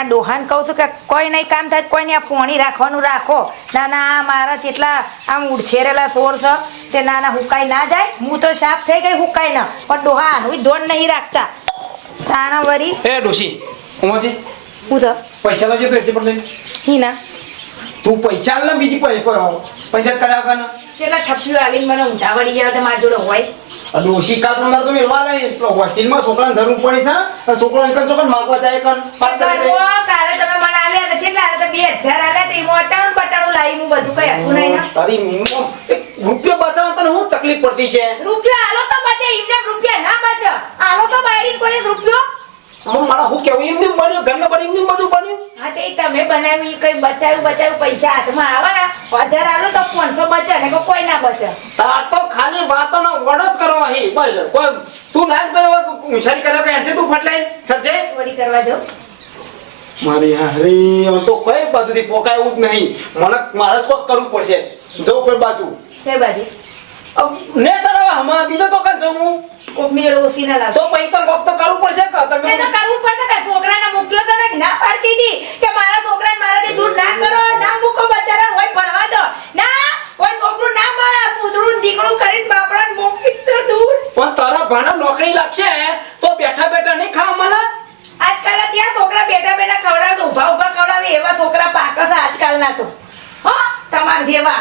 આ ડોહાન કહું છું કે કોઈ નહીં કામ થાય કોઈ કોઈને આ પોણી રાખવાનું રાખો. ના ના આ મારા જેટલા આમ ઉછેરેલા સોર છે તે ના ના હુકાઈ ના જાય. હું તો સાફ થઈ ગઈ હુકાઈ ના પણ ડોહા આનું ધોન નહીં રાખતા. તાના વરી. એ ડોશી ઉમાજી હું તો? પૈસા લાવજો તો એટલે પર લઈને. ના તું પૈસા લે બીજી પૈસા પંચાયત કર્યા વગર છેલ્લા ઠપ્પીઓ આવીને મને ઊંધા વળી ગયા તો મારા જોડે હોય? ડોશી કાલ તમારે તો એવા લઈ પેલો હોસ્ટેલમાં છોકરાને જરૂર પડી છે. છોકરો એક છોકરાને માગવા જાય એકન પાટ કરી કાલે તમે મને આલ્યા હતા કેટલા હતા? બે હજાર આલ્યા હતા. મોટાણું બટાણું લાવી હું બધું કઈ હતું નહીં ને. તારી મિનિમમ રૂપિયો બચાવવા તને હું તકલીફ પડતી છે? રૂપિયા આલો તો બચે એમને રૂપિયા ના બચે. આલો તો બાયડી કોઈ રૂપિયો? મારા હું કેવું? એમને બન્યું ઘરને બન્યું એમને બધું બન્યું હા તે તમે બનાવી કઈ બચાવ્યું બચાવ્યું પૈસા હાથમાં આવે ને હજાર આલો તો પાંચસો બચે ને કોઈ ના બચે. તાર તો ખાલી વાતોનો વડ જ કરો અહીં બસ. કોઈ તું લાજ ભાઈ હોશિયારી કરે કે હેડજે તું ફટલાઈ ખર્ચે ચોરી કરવા જાઉં? મારી હરે હવે તો કઈ બાજુથી પોકાયું જ નહીં. મને મારે જ કોક કરવું પડશે. જવું કોઈ બાજુ. કઈ બાજુ. ને તરવા હમા બીજો તો કાં જમું કોક મેળો સીના ઓછી તો પછી કોક તો કરવું પડશે કે તમે? કરવું પડશે કે છોકરાને મૂક્યો તો ને ના પાડતી હતી કે મારા છોકરાને મારાથી દૂર ના કરો ના મૂકો બચારા હોય ભણવા દો ના હોય છોકરું ના મળે પૂછડું ને દીકડું કરીને બાપડાને મોકલી દો દૂર પણ તારા ભાણા નોકરી લાગશે તો બેઠા બેઠા નહીં ખાવા મળે આજકાલ ત્યાં છોકરા બેઠા બેઠા ખવડાવે તો ઊભા ઊભા ખવડાવે એવા છોકરા પાકે છે આજકાલના તો હો તમાર જેવા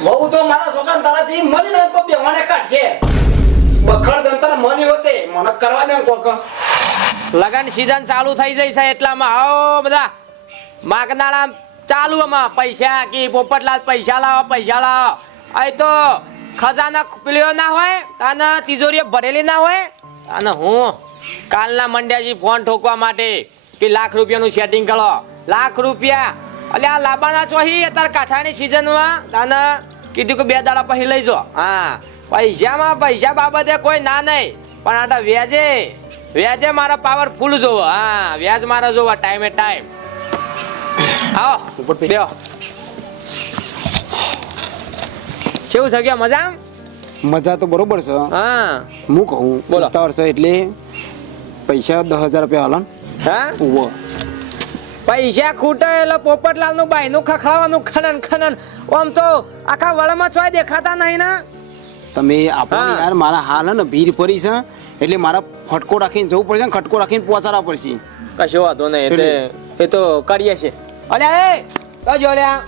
બહુ તો મારા છોકરાને તારા જેવી મળી ને તો બેવાને કાઢશે બખડ જંતર મળી હોતે મને કરવા દે ને કોક લગન સીઝન ચાલુ થઈ જાય છે એટલામાં. આવો બધા માગનાળા ચાલુ આમાં. પૈસા કે પોપટલાલ પૈસા લાવો પૈસા લાવો. અહીં તો ખજાના પેલીઓ ના હોય અને તિજોરીઓ ભરેલી ના હોય. અને હું કાલના મંડ્યાજી ફોન ઠોકવા માટે કે લાખ રૂપિયાનું સેટિંગ કરો. લાખ રૂપિયા. એટલે આ લાબાના ચોહી અત્યારે કાંઠાની સિઝનમાં અને કીધું કે બે દાડા પછી લઈ જો હા, પૈસામાં પૈસા બાબતે કોઈ ના નહીં. પણ આટા વ્યાજે. વ્યાજે મારા પાવરફુલ જોવો. હા વ્યાજ મારા જોવા ટાઈમે ટાઈમ આવો ઉપર પી. લ્યો કેવું છે કે મજા? મજા તો બરોબર છે. હા. હું કહું બોલો. છે એટલે પૈસા દસ હજાર રૂપિયા હાલો હા? ઉવો. પૈસા ખૂટે એટલે પોપટલાલનું ભાઈ નું ખખડાવાનું ખનન ખનન. આમ તો આખા વળમાં ચોય દેખાતા નહીં ને? તમે આપો યાર મારા હાલ ને ભીડ પડી છે. એટલે મારા ફટકો રાખીને જવું પડશે ને ખટકો રાખીને પહોંચાડવા પડશે. કશો વાંધો નહીં એટલે એ તો કરીએ છે અલ્યા એ! કજો અલ્યા.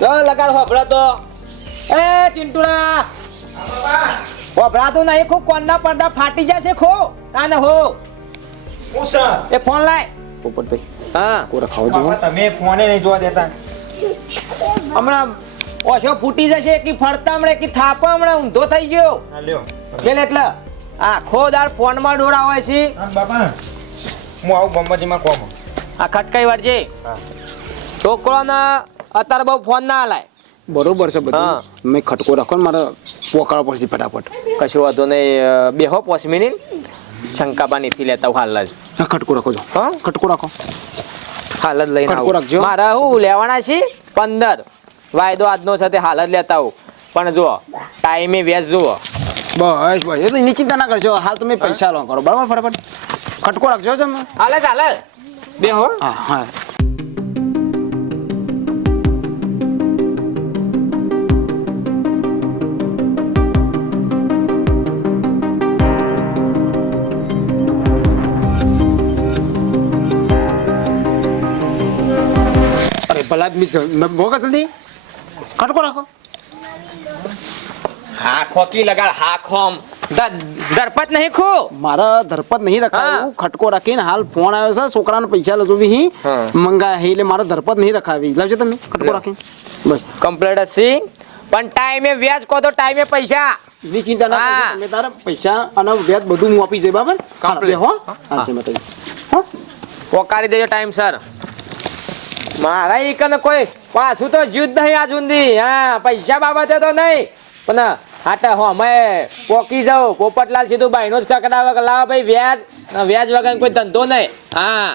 તો લગાડ હોભળો તો. એ ચિંટુડા. હોભળાતું નહીં ખો કોનના પડદા ફાટી જશે ખો તાને હો. એ ફોન લાય. પોપટભાઈ હા. કોરા ખાવ જો તમે ફોને નહીં જોવા દેતા. હમણાં ઓછો ફૂટી જશે? કે ફરતા હમણે કે થાપા હમણાં ઊંધો થઈ ગયો? હા લ્યો. એટલે એટલે આખો દાળ ફોનમાં ડોળા હોય છે. બાપા. હું આવું બંબાજીમાં કોમ. આ ખટકાઈ વાળજે. છોકરોને અત્યારે બહુ ફોન ના હલાય બરોબર છે હા. બધું મેં ખટકો રાખો ને મારે પોકાળો પડશે ફટાફટ. કશું વાંધો નહીં. બેહો પોસ મિનિટ. શંકાબા નથી લેતા હું હાલ જ. ખટકો રાખો છો હા? ખટકો રાખો. હાલ જ લઈને ખટકો રાખજો. મારા હું લેવાના છે? પંદર. વાયદો આજનો સાથે હાલ જ લેતા હોઉં પણ જુઓ ટાઈમે વ્યાજ જુઓ. બસ બસ. એ તો એની ચિંતા ના કરજો હાલ તમે પૈસા લો કરો. બરાબર ફટાફટ. ખટકો રાખજો તમે હાલ જ હાલ હો. હા ભલા જલ્દી. ખટકો રાખો હા ખોકી લગાડ હા ખોમ. નહીં ખો. મારા ધરપત નહીં રખાવું. ખટકો રાખીને હાલ ફોન આવ્યો છે છોકરાને પૈસા લજો હા. મંગાયા હે એટલે મારા ધરપત નહીં રખાવી. લાવજો તમે ખટકો રાખીને. બસ. કમ્પ્લેટ હશે પણ ટાઈમે વ્યાજ કહો તો ટાઈમે પૈસા. ની ચિંતા ના. કરજો. તમે તારા પૈસા અને વ્યાજ બધું હું આપી જઈ બરાબર? કમ્પ્લેટ હો. હા. છે મતલબ હો. પોકારી દેજો ટાઈમ સર મારા ઈકને કોઈ પાછું તો જીવ નહીં આ જુંદી. હા, પૈસા બાબતે તો નહીં. પણ હાટા હો, અમે પોકી જાઉં. પોપટલાલ સીધું ભાઈનો જ કકડાવે કે લાવ ભાઈ, વ્યાજ. વ્યાજ વગર કોઈ ધંધો નહીં. હા.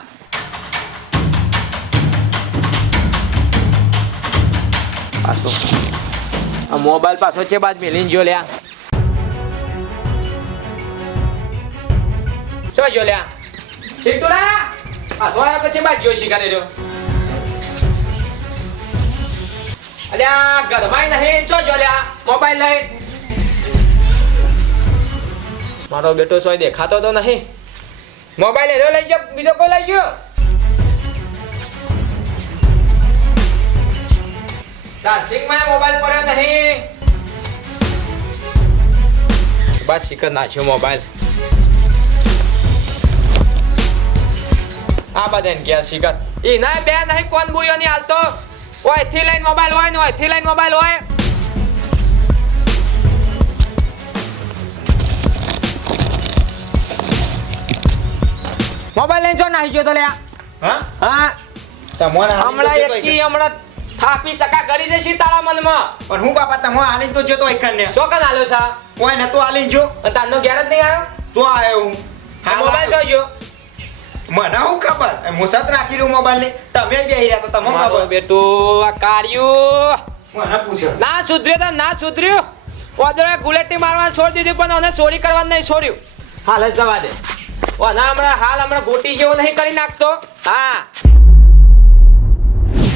પાછો આ મોબાઈલ પાછો છે બાદ મેલીને જો લ્યા. શું જો લ્યા? ચિંટુરા, આ સોયા પછી બાદ જોશી કરે રહ્યો. અલ્યા ઘરમાંય નહીં. જો લ્યા મોબાઈલ લઈ. મારો બેટો સોય દેખાતો તો નહીં. મોબાઈલ એરો લઈ ગયો. બીજો કોઈ લઈ ગયો? ચાર્જિંગમાં મોબાઈલ પડ્યો નહીં. બસ શીખર નાખ્યો મોબાઈલ આ બધા ઘેર શીખર. એ ના, બે નહીં, કોણ બુયો નહીં હાલતો ઓયથી લઈને મોબાઈલ હોય ને ઓયથી લઈને મોબાઈલ હોય. મોબાઈલ લઈને જો નાહી ગયો તો લ્યા. હા? હા. તમોને હમણાં એકી હમણાં થાપી સકા ગડી જશી તારા મનમાં. પણ હું બાપા તમો આલીન તો જતો એકન. શું કન આલ્યો સા કોઈ નતો આલીન જો તારનો ઘેર જ નહીં આવ્યો? જો આયો હું. હા મોબાઈલ ગયો. મને હું ખબર? હું સત રાખી રહ્યું મોબાઈલ ને તમે બેહી રહ્યા તો તમને ખબર. બેટું આ કાર્યું. મને પૂછ્યો ના સુધર્યો તો ના સુધર્યું. ઓદરા ગુલેટી મારવા છોડી દીધી પણ મને ચોરી કરવા નહીં છોડ્યું. હાલ જવા દે. ઓ હમણાં હાલ હમણાં ગોટી જેવો નહીં કરી નાખતો. હા.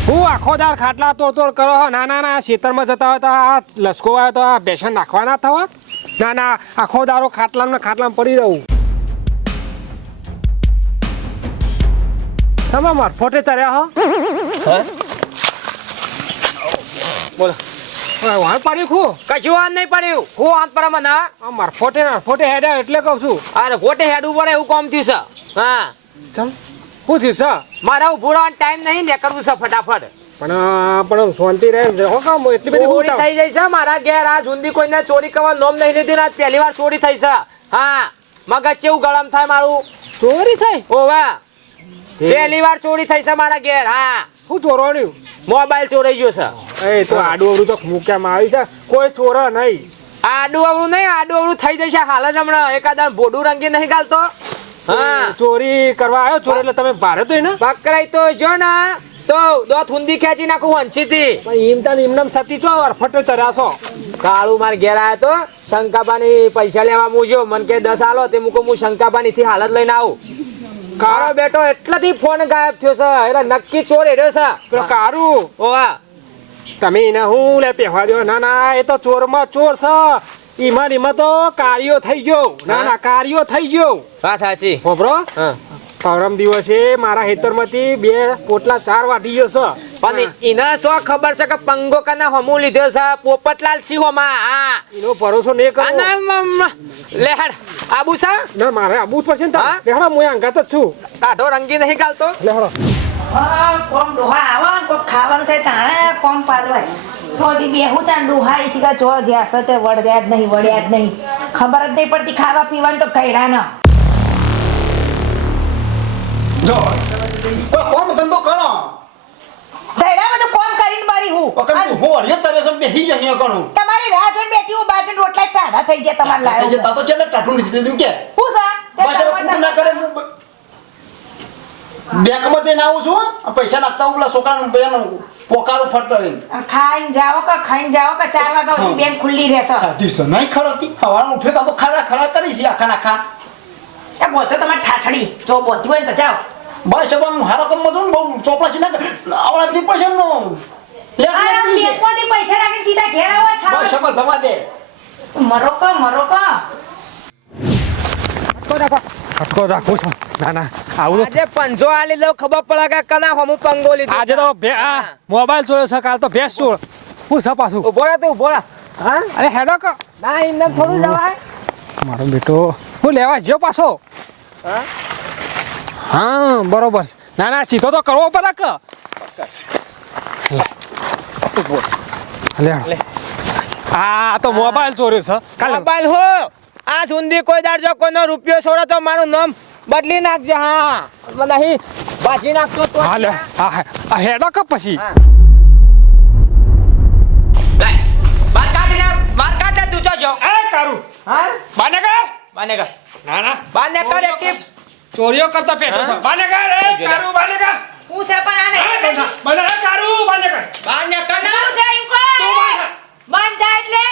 હું આખો દાર ખાટલા તોડ તોડ કરો હો. ના ના ના ખેતરમાં જતા હોય તો આ લસકો આવ્યો તો આ બેસન નાખવાના થવા? ના ના આખો દારો ખાટલામાં ને ખાટલામાં પડી રહું. તમે માર ફોટે ચડ્યા હો બોલો વાંધ પાડ્યું ખુ કશું વાંધ નહીં પડ્યું ખુ હાથ પડે મને અમાર માર ફોટે ના ફોટે હેડ્યા એટલે કહું છું અરે ફોટે હેડવું પડે એવું કોમ થયું છે હા ચમ શું થયું છે મારે ઉભું રહેવાનો ટાઈમ નહીં ને કરવું છે ફટાફટ પણ પણ શાંતિ રહે હો કામ એટલી બધી ચોરી થઈ જાય છે મારા ઘેર આ જુંદી કોઈને ચોરી કરવા નોમ નહીં લીધી ને પહેલી વાર ચોરી થઈ છે હા મગજ ચેવું ગરમ થાય મારું ચોરી થઈ ઓવા પહેલી વાર ચોરી થઈ છે મારા ઘેર હા. શું ચોરવાનું મોબાઈલ ચોરાઈ ગયો છે. એ તો આડું અવડું તો મૂક્યામાં આવી છે. કોઈ ચોર નહીં. આડું અવડું નહીં આડું અવડું થઈ જશે હાલ જ હમણાં. એકાદા બોડું રંગી નહીં ગાલતો. હા. ચોરી કરવા આવ્યો? ચોર એટલે તમે ભારે તો ને પકડાઈ તો જો ને તો દોત હુંદી ખેંચી નાખું વંશીથી. પણ એમ તાન એમનેમ સતી છો અરફટો છો? કાળું માર ઘેર આવ્યો તો શંકાબાની પૈસા લેવા મૂજો મન કે દસ આલો તે મૂકો હું શંકાબાની થી હાલત લઈને આવું. કાળો બેટો એટલાથી ફોન ગાયબ થયો છે. એટલે નક્કી ચોર હેડ્યો છે. પેલો કારું. ઓવા તમે એને હું લે પહેવા દો ના ના એ તો ચોરમાં ચોર છે. ઈમાં ઈમાં તો કાર્યો થઈ ગયો. ના ના કાર્યો થઈ ગયો. વાત સાચી. હોબરો પરમ દિવસે મારા ખેતરમાંથી બે પોટલા ચાર વાટી ગયો છે. પણ એને શું ખબર છે કે પંગો કના હમુ લીધો છે? પોપટલાલ સિંહોમાં. હા. એનો ભરોસો નહીં કરો મ- આબુ છે? ના મારે આબુ જ પડશે ને લેહડો હું? અંગાત જ છું. કાઢો રંગી નહીં ગાલતો. લેહડો હા કોમ ડોહા આવો ને કોક ખાવાનું થાય તાણે કોમ પાડવાય થોડી બેહું તાણ ડોહા એ શીખા જો જ્યાં સતે વળ્યા જ નહીં વળ્યા જ નહીં. ખબર જ નહીં પડતી ખાવા પીવાનું તો કઈડા ન જો કોમ ધંધો કરો કઈડા બધું કોમ મારી હું. પકડ તું હું અડિયો તારે છે બેહી જ અહીંયા કરું તમારી રાહ જોઈને બેઠી હું બાજન રોટલા ટાઢા થઈ જાય તમારે જે લાવ્યો તાતો ચેલે ટાટું દીધી દીધું કે? હું સા? તે બસ હવે ના કરે હું બેંકમાં જઈને આવું છું પૈસા નાખતા હું પેલા છોકરાને પૈસા પોકારું ફટ કરીને ખાઈને જાઓ કે ખાઈને જાઓ કે ચાર વાગ્યા સુધી બેંક ખુલ્લી રહેશે. છે નહીં ખરાતી હવારમાં ઉઠે તો ખરા ખરા કરી છે આખા નાખા એ બોલતો તમારે ઠાઠડી. જો બોલતી હોય તો જાઓ. બસ હવે હું હારા કમ ને બહુ ચોપડા છે ને આવડા નહીં પડશે ને પૈસા સીધા ઘેર આવો બસ દે. રાખો. ના ના આજે પંજો આલી દઉં ખબર પડે કે કના હમુ પંગો લીધો. આજે તો ભે આ મોબાઈલ ચોર્યો છે કાલ તો ભેંસ ચોર હું છે પાછું? ઊભો રહે તું ઊભો રહે. હા? અરે હેડો ક. ના એમને થોડું જવાય. મારો બેટો હું લેવા જ્યો પાછો? હા? હા બરોબર. ના ના સીધો તો કરવો પડે કે. લે. લે. આ તો મોબાઈલ ચોર્યો છે કાલે. મોબાઈલ હો. આ જુંદી કોઈ દાડ જો કોઈનો રૂપિયો છોડે તો મારું નામ બદલી નાખજે હા. નહીં ભાજી નાખતો તો. હા લે. હા હા. હેડો કે પછી? બાર કાઢી નાખ, બાર કાઢ તું જો જો. એ કારું. હા? બાને કર બાને કર. ના ના. બાને કર એક ચોરીઓ કરતા પેટો છે? બાને કર એ કારું બાને કર હું છે પણ આને બાને કર, બાને કર. બાને કર ના. છે એમ કો તું. બંધ. થાય એટલે?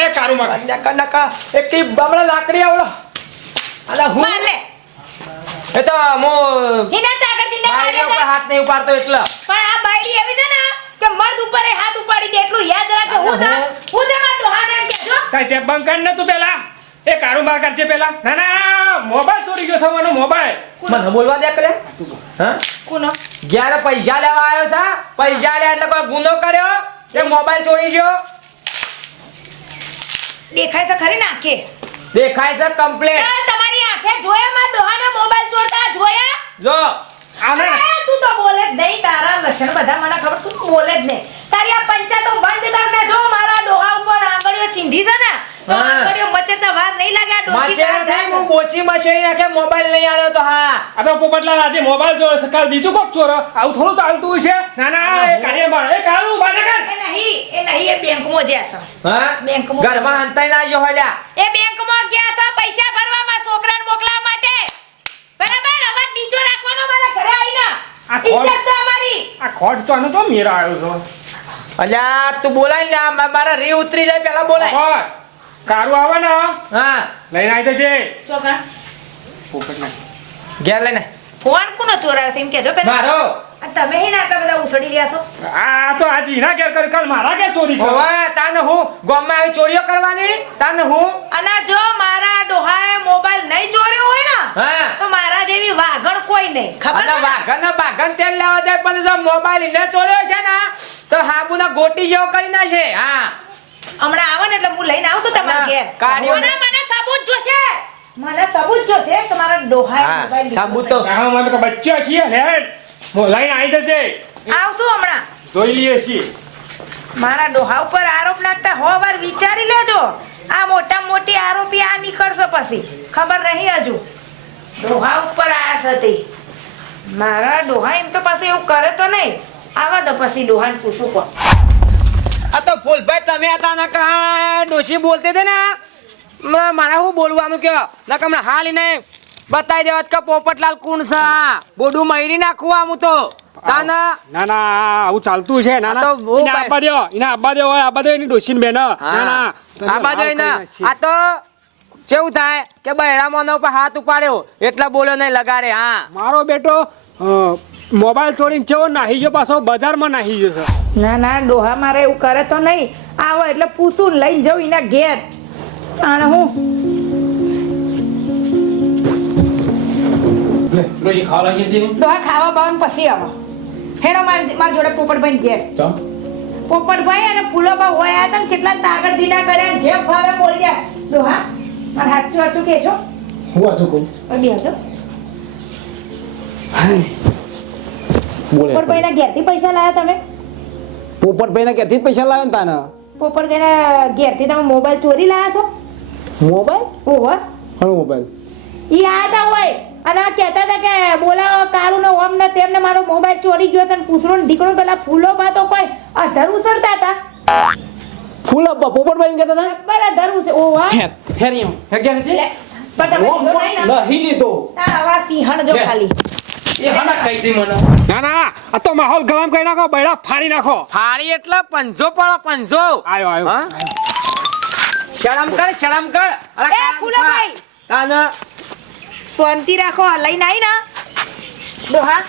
એ કારું માં બાને કર ના કર. એક ટીપ બમણા લાકડી આવડો. અલા હું માર લે એ તો હું હિના તાકડથી ના બાયડી પાડે ઉપર. હાથ નહીં ઉપાડતો એટલે. પણ આ બાયડી એવી છે ને કે મર્દ ઉપર એ હાથ ઉપાડી દે એટલું યાદ રાખજો. હું છે હું છે મારા ડોહાને એમ કહેજો કઈ ટેપ બંધ કર ને તું પેલા. એ કારોબાર કરજે પેલા. ના ના મોબાઈલ ચોરી ગયો સવાનો મોબાઈલ. મને બોલવા દે કલે હા? કોનો? જ્યારે પૈસા લેવા આવ્યો છે પૈસા લે એટલે કોઈ ગુનો કર્યો? કે મોબાઈલ ચોરી ગયો દેખાય છે ખરી ને આંખે? દેખાય છે કમ્પ્લેટ તમારી આંખે જોયા માં દોહાના મોબાઈલ ચોરતા જોયા? જો. આને તું તો બોલે જ નહીં તારા લક્ષણ બધા મને ખબર તું બોલે જ નહીં. તારી આ પંચાયતો બંધ કર ને જો મારા ડોહા ઉપર આંગળીઓ ચીંધી છે ને તો આંગળીઓ મચરતા વાર નહીં લાગે આ ડોશી નહીં હું બોસી મશીન નાખે મોબાઈલ નહીં આવ્યો તો હા. આ તો પોપટલાલ આજે મોબાઈલ ચોર કાલ બીજું કોક ચોર આવું થોડું ચાલતું છે? ના ના એ કાર્ય એ કારું બાને કર એ નહીં એ નહીં એ બેંકમાં જ્યાં છે. હા? બેંકમાં ઘરમાં હંતાઈ ના આવ્યો હોલ્યા એ બેંકમાં ગયા હતા પૈસા ભરવામાં છોકરાને મોકલાવા માટે. બરાબર અવાજ નીચો રાખવાનો મારા ઘરે આવીને આ? ઇજ્જત તો અમારી. આ ખોટ તો આનો તો મેરા આવ્યો છો અલ્યા તું બોલાય ને આ મારા રી ઉતરી જાય પેલા બોલાય. કારું આવે ને હા. લઈને આવી ચોકા છોકરા ના ઘેર લઈને. ફોન કોનો ચોરાયો છે? એમ કેજો પેલા. મારો. તમે હી આટલા બધા ઉછળી રહ્યા છો? આ તો આજ ઈના ઘેર કરી કાલ મારા ઘેર ચોરી કરી. ઓવા તાને હું ગામમાં આવી ચોરીઓ કરવાની? તાને હું? અને જો મારા ડોહાએ મોબાઈલ નહીં ચોર્યો હોય ને હા? તો મારા જેવી વાઘણ કોઈ નહીં. ખબર છે ને? વાઘણ બાઘન તેલ લેવા જાય પણ જો મોબાઈલ ને ચોર્યો છે ને તો હાબુના ગોટી જેવો કરી નાખે હા. હમણાં આવો ને એટલે હું લઈને આવું છું તમારા ના, ઘેર. કાઢ્યો મને ને. મને સબૂત જોશે. મને સબૂત જોશે તમારા ડોહાએ મોબાઈલ છે. તો- હા અમે તો બચ્ચા છીએ હેડ લઈને આવી જજે. આવશું હમણાં. જોઈ લઈએ છીએ. મારા ડોહા ઉપર આરોપ નાખતા હો વાર વિચારી લેજો. આ મોટા મોટી આરોપી આ નીકળશે પછી. ખબર નહીં હજુ. ડોહા ઉપર આસ હતી. મારા ડોહા એમ તો પાછું એવું કરે તો નહીં. આવા તો પછી ડોહાને પૂછું કો આ તો ફૂલભાઈ તમે હતા ને કહા ડોશી બોલતે હતી ને? મારા શું બોલવાનું કહેવા ના કે હમણાં હાલ ને બતાવી દેવાત કે પોપટલાલ કુણ છે? આ બોડું મહિરી નાખું આમ તો. તાના ના ના આવું ચાલતું છે. ના ના. તો બહુ એને આબા દેવો એને આબા દેવો આબા દેવો એની ડોશીને બેન ના ના. આબા દેવો બાજુ હાલ ને કરી નાખીએ. આ તો કેવું થાય કે બહેરામોનો ઉપર હાથ ઉપાડ્યો એટલા બોલ્યો નહીં લગાડે હા. મારો બેટો મોબાઈલ છોડીને ચેવો નાહી ગયો પાછો બજારમાં નાહી ગયો છે. ના ના ડોહા મારે એવું કરે તો નહીં. આવો એટલે પૂછું લઈને જઉં એના ઘેર. અને હું? રોજી ખાવા લાગી છે? ડોહા ખાવા બાવાનું પછી આવો. હેડો માર મારા જોડે પોપટભાઈ ઘેર. પોપટભાઈ અને ફૂલોબા હોય આ તને કેટલા તાગડ દીના કર્યા જે ફાવે બોલી જાય. ડોહા મારે હાચું હાચું કહેશો? હું વાંચું કહું? બે હજો બોલે. પોપટભાઈના ઘેરથી પૈસા લાયા તમે? પોપટભાઈ ના જ પૈસા લાવ્યો ને તાને? પોપટભાઈના ઘેરથી તમે મોબાઈલ ચોરી લાયા છો? મોબાઈલ? ઓહો. હળો મોબાઈલ. ઈ આતા હોય. અને આ કહેતા હતા કે બોલાવો કાળું ને ઓમ ને તેમને મારો મોબાઈલ ચોરી ગયો હતો પૂછડો ને ઢીકણું પેલા ફૂલો તો કોઈ. અધર ઉસરતા હતા. ફૂલ અબ્બા પોપટભાઈ કહેતા હતા? બરાબર અધર ઉસે ઓ વાહ હે. ક્યારે છે? નહીં લીધો. આવા સિંહણ જો ખાલી. એ હના કઈ છે ના ના આ તો માહોલ ગરમ કરી નાખો બૈડા ફાડી નાખો. ફાળી એટલે પંજો પડો પંજો. આયો આયો. હા? શરમ કર શરમ કર. અરે ફૂલાભાઈ. ખા. તાને શાંતિ રાખો લઈને આવી ના. ડોહા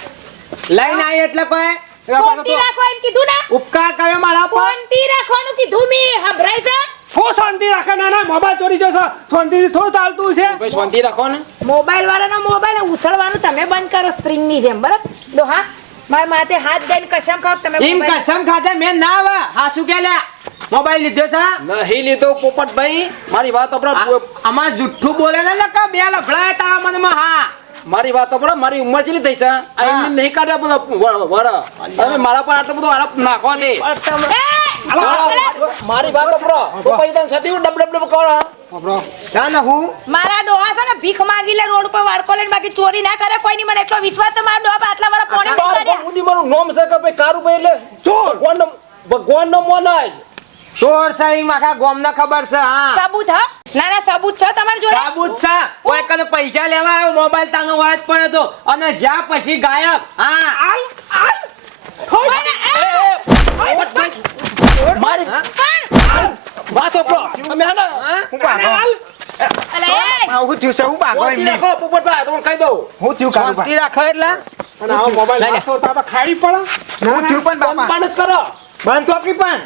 લઈને આવી એટલે કોઈ શાંતિ રાખો એમ કીધું ને. ઉપકાર કર્યો મારા પર શાંતિ રાખવાનું કીધું મી સંભળાય છે? શું શાંતિ રાખે? ના ના મોબાઈલ ચોરી જશો. શાંતિથી થોડું ચાલતું છે. ભાઈ શાંતિ રાખો ને મોબાઈલ વાળાનો મોબાઈલ ઉછળવાનું તમે બંધ કરો સ્પ્રિંગની જેમ બરાબર? ડોહા મારા માથે હાથ દઈને કસમ ખાવ તમે એમ કસમ મેં ના આવે કે લ્યા. મોબાઈલ લીધો છે? નહીં લીધો પોપટભાઈ. મારી વાત આ- આમાં જુઠ્ઠું બોલે ને લકા બે લફડાય તારા મનમાં? હા. મારી વાત આપણો મારી ઉંમર ચેલી થઈ છે? આ એમને નહીં કાઢ્યા બધો વર-. તમે મારા પર આટલો બધો આરોપ નાખો દે મારી વાત આપણો તો પછી તને સતી હું ડબ ડબ ડબ કરો આપણો હું મારા ડોહા છે ને ભીખ માંગી લે રોડ પર વાડકો લઈને બાકી ચોરી ના કરે કોઈ નહીં મને એટલો વિશ્વાસ છે મારા ડોહા પર આટલા વાળા પોણી મારું નામ છે કે ભાઈ કારુભાઈ એટલે ભગવાનનો ભગવાનનો મોનાજ ચોર સાઈ આખા ગોમને ખબર છે હા. સબૂત હા? ના ના સબૂત છે તમારી જોડે? સબૂત છે. ઓય કને પૈસા લેવા આવ્યો મોબાઈલ તાનો વાત પણ હતો અને જ્યાં પછી ગાયબ હા. આઈ ને, એ! મારી પણ વાત આપણો તમે હા હા? હું કાઢો? અલે હું થયું છે હું ભાગો એમને. પોપટભાઈ, તમને કહી દઉં. હું થયું કામ શાંતિ રાખો એટલે. અને આવો મોબાઈલ હાથ ચોરતા તો ખાડી પડે હું થયું પણ બાપા. બંધ કરો. બંધ તો કી પણ.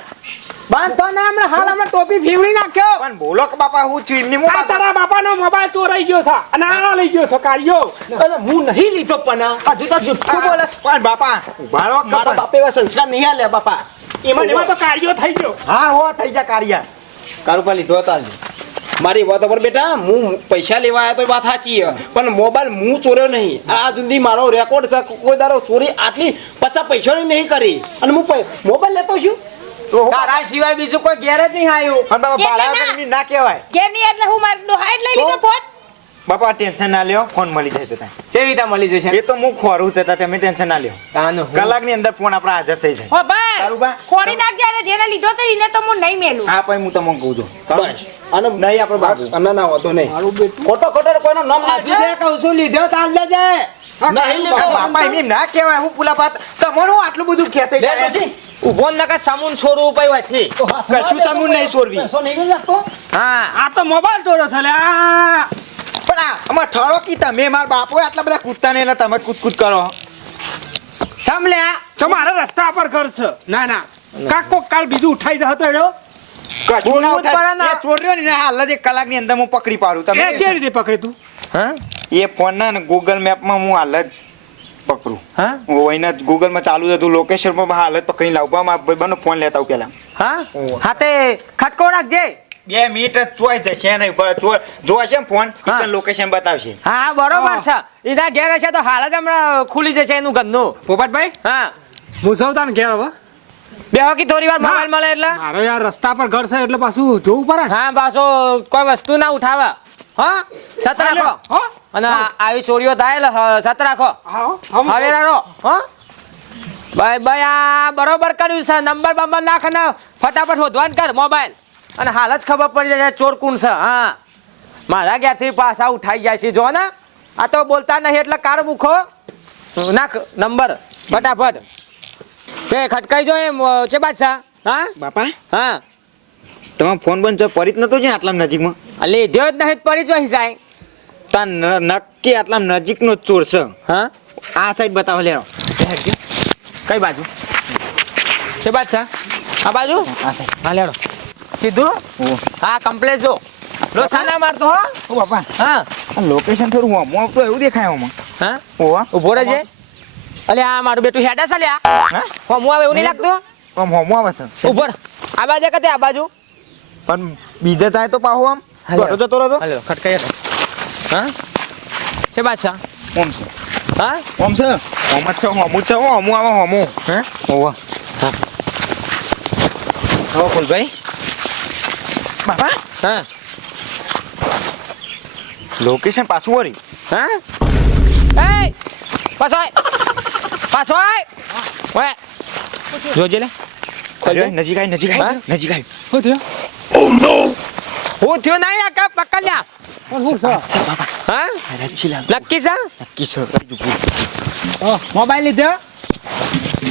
બાંધતો ના હમણાં હાલ હમણાં ટોપી ફીવડી નાખ્યો. પણ બોલો કે બાપા હું છું એમની હું આ તારા બાપાનો મોબાઈલ ચોરાઈ ગયો છે અને આ લઈ ગયો છે કાઢ્યો અને હું નહીં લીધો પણ હજુ તો જુઠ્ઠું બોલે પણ બાપા મારો રહો મારા બાપે એવા સંસ્કાર નહીં આલે બાપા. એમાં એમાં તો કાઢ્યો થઈ ગયો. હા હો થઈ જા કાર્યા કારુપા પર લીધો હતા મારી વાત પર બેટા હું પૈસા લેવા આવ્યો તો વાત સાચી છે. પણ મોબાઈલ હું ચોર્યો નહીં. આ સુધી મારો રેકોર્ડ છે. કોઈ દારો ચોરી આટલી પચાસ પૈસાની નહીં કરી. અને હું મોબાઈલ લેતો છું? તો તારા સિવાય બીજું કોઈ ઘેર જ નહીં આવ્યું પણ બાપા ભાડા ના. વગર ના કહેવાય. ઘેરની એટલે હું મારું ડોહાઈ જ લઈ લીધો ફોન. બાપા ટેન્શન ના લ્યો ફોન મળી જાય તતા. કેવી રીતે મળી જશે? એ તો હું ખોરું તતા તમે ટેન્શન ના લ્યો. તાનો કલાક કલાકની અંદર ફોન આપણા હાજર થઈ જાય. હો બસ. તારું બા? ખોરી નાખજે અને જેને લીધો તો એને તો હું નહીં મેલું. હા પણ હું તમને કહું છું. બસ. અને નહીં આપણે બાપ ના ના હોતો નહીં. ખોટો ખોટો કોઈનો નામ ના છે જે કહું છું લીધો ચાલ લેજે નહીં લેતો બાપા. એમને ના કહેવાય હું પુલા પાત તમારું આટલું બધું ખેતે જાય છે ઊભો નકા સામુન છોરો ઉપાય વાથી કશું સામુન નહીં છોરવી. નહીં હા. આ તો મોબાઈલ ચોરો છે લે આ. પણ આ આમાં ઠરો કી તમે માર બાપો આટલા બધા કૂદતા નહીં એટલે તમે કૂદ કૂદ કરો સાંભળ્યા તમારા રસ્તા પર ઘર છે. ના ના. કાકો કોક કાલ બીજું ઉઠાઈ જતો એડો કશું ના ઉઠાય. ને. એ ચોર્યો ને હાલ જ એક કલાકની અંદર હું પકડી પાડું. તમે રીતે પકડે તું? હા? એ ફોન ના ને ગૂગલ મેપમાં હું હાલ જ પકડું. હા? ઓયના ગૂગલમાં ચાલુ હતું. લોકેશનમાં હાલ જ પકડી લાવું. મારા ભાઈબંધનો ફોન લેતા આવું પેલા હા? હાથે ખટકો રાખજે. બે મિનિટ જ ચોઈ જશે નહીં. પણ જોશે ને ફોન? હા. લોકેશન બતાવશે. હા બરોબર છે. એના ઘેર હશે તો હાલ જ હમણાં ખુલી જશે એનું ગંદનું પોપટભાઈ? હા. હું જાઉં તાને ઘેર હવે. બે હોકી થોડી વાર મોબાઈલ મળે એટલે. મારો યાર રસ્તા પર ઘર છે એટલે પાછું જોવું પડે હા પાછો કોઈ વસ્તુ ના ઉઠાવે. હા? સતરા રાખો. હો? અને આવી ચોરીઓ થાય હ- સત રાખો. હમ. હવે રહો હા. ભાઈ ભાઈ આ બરોબર કર્યું છે. નંબર બંબર નાખ ને ફટાફટ શોધવાન કર મોબાઈલ. અને હાલ જ ખબર પડી જાય ચોર કોણ છે. હા. મારા ઘેરથી પાછા ઉઠાઈ જાય છે. જો ને આ તો બોલતા નહીં એટલે કાર મૂકો. નાખ નંબર ફટાફટ. છે ખટકાઈ જો એમ છે બાદશાહ? હા? બાપા? હા. તમારો ફોન બંધ જો પડી જ નતો છે આટલા નજીકમાં? લીધો જ નહીં પડી જોઈ જાય. તા ન- નક્કી આટલા નજીકનો જ ચોર છે. હા? આ સાઈડ બતાવો લેરો કઈ બાજુ? છે બાદશાહ આ બાજુ? હા લેડો સીધું? હા કમ્પ્લેટ જો. લો સાના મારતો હો. ઓ બાપા. હા. લોકેશન થોડું હોમો તો એવું દેખાય હોમો હા? ઓવા ઊભો રહેજે. અલે આ મારું બેટું હેડા છે લ્યા હા? હો આવે એવું નહીં લાગતું? આમ હોમો આવે છે. ઊભો આ બાજુ કતે આ બાજુ. પણ બીજે થાય તો પાહો આમ. તો જતો તો હાલો ખટકાઈ હા? છે બાદશાહ? ઓમ છે? હા? ઓમ છે? ઓમ જ છે હોમું છે હો, હોમું આવે હોમું હા. ઓવા હવે ફૂલભાઈ. બાપા? હા. લોકેશન પાછું વળી. હા? એ પાછો આય! પાછો આય! ઓય! જોજે લે. નજીક આવી નજીક હા? આવી નજીક આવી શું થયું? હું થયો. નહીં આ કા પકડ લ્યા પણ શું છે? અચ્છા બાપા હા અરે લાવ નક્કી છે નક્કી છે કઈ મોબાઈલ લીધો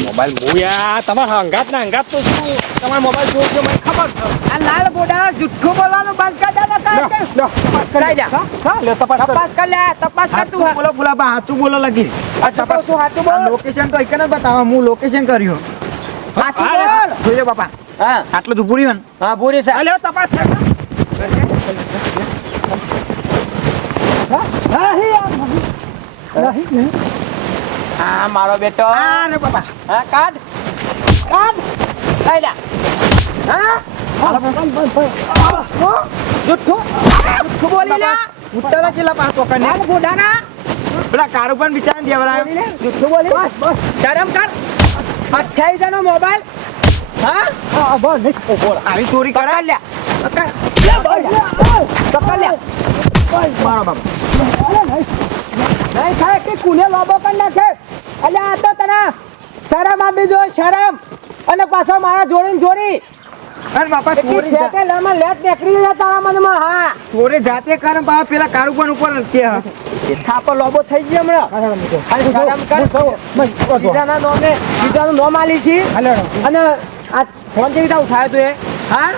મોબાઈલ યાર તમારા હંગાત ના હંગાત તો શું તમારો મોબાઈલ છે મને ખબર છે આ લાલ બોડા જુઠ્ઠું બોલવાનું બંધ કર દે ને લ્યો, તપાસ કરી લે. હા, તપાસ. તપાસ કર લે તપાસ કર તું બોલો બોલો બા સાચું બોલો લગી આ તપાસ તું હાચું બોલ લોકેશન તો એક બતાવો હું લોકેશન કર્યું હાચું બોલ બાપા હા આટલું ઉભું રહ્યું હા પૂરી છે હા, તપાસ કરી. હા, નહીં યાર, નહીં. નહીં. મારો બેટો. હા રે બાપા. હા કાઢ. કાઢ. જા હા. કારો કર. મોબાઈલ. આવી ચોરી પકડ કરાય લે પકડ પકડ લે. મારો બાપ. નહીં થાય કે કુને લોબો પણ નાખે? એટલે આ તો તને શરમ આપી દો શરમ. અને પાછો મારા જોડીને જોડી. અરે બાપા ચોરી જા- લેટ નીકળી જાય તારા મનમાં હા. ચોરી જાતે કરે બા પેલા કારો પણ ઉપર કે હ. થાપો લોબો થઈ ગયો હમણાં. શરમ કર. બીજાના નોમે બીજાનું નોમ આલી છી. અને આ ફોન કેવી રીતે ઉઠાયો તું એ. હા?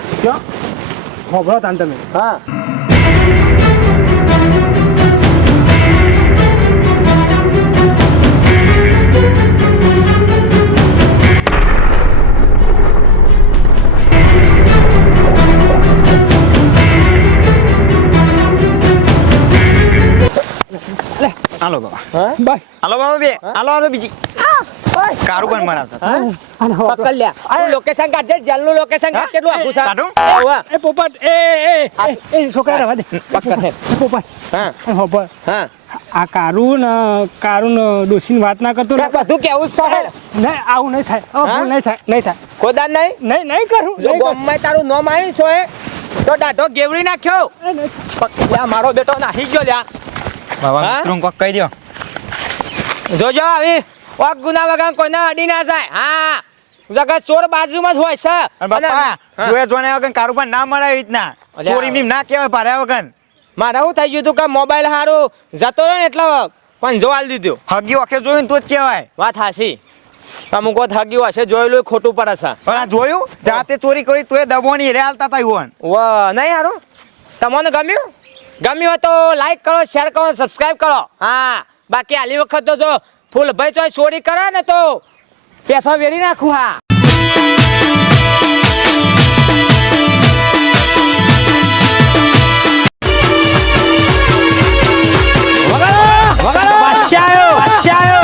હોભળો તાન તમે. હા. હાલો બાબા બસ હાલો બાબા બે હાલો હાલો બીજી કારું પણ પકડ તું લોકેશન જેલનું કાઢ કેટલું આખું છે કાઢું? એ પોપટ એ એ એ, એ છોકરા રવા દે પકડ હે. પોપટ હા એ હા આ કારું ને કારું ને વાત ના કરતો ને. બધું કેવું છે નહીં આવું નહીં થાય આવું નહીં થાય નહીં થાય કોદા નહીં નહીં નહીં કરું નહીં તારું નોમ આવ્યું છો એ તો દાઢો ગેવડી નાખ્યો. મારો બેટો નાહી ગયો લ્યા. બાબા હા? મિત્રો કોક કહી દો જોજો આવી. ઓક ગુના વગર કોઈને અડી ના જાય. હા. જગત ચોર બાજુમાં જ હોય છે. અને બાપા હા. જોયા જોને વગર કારું પણ ના મળે એવી રીતના. અલ્યા. ચોરી ની ના કહેવાય ભાર્યા વગર. મારે એવું થઈ ગયું તું કે મોબાઈલ હારું જતો રહ્યો ને એટલે પંજો આલી દીધો. હગી વખે જોયું ને તો જ કહેવાય. વાત હાસી અમુક વખત હગ્યું હશે જોયેલું એ ખોટું પડે છે. પણ આ જોયું? જાતે ચોરી કરી તોય દબોની રે હાલતા તા યુવાન વ નહીં હારું. તમને ગમ્યું? ગમી હોય તો લાઈક કરો શેર કરો સબસ્ક્રાઈબ કરો. હા બાકી આલી વખત તો જો ફૂલ ભાઈ ચોય ચોરી કરે ને તો પૈસા વેરી નાખું હા. વગાડો વગાડો. વાસ્યાયો વાસ્યાયો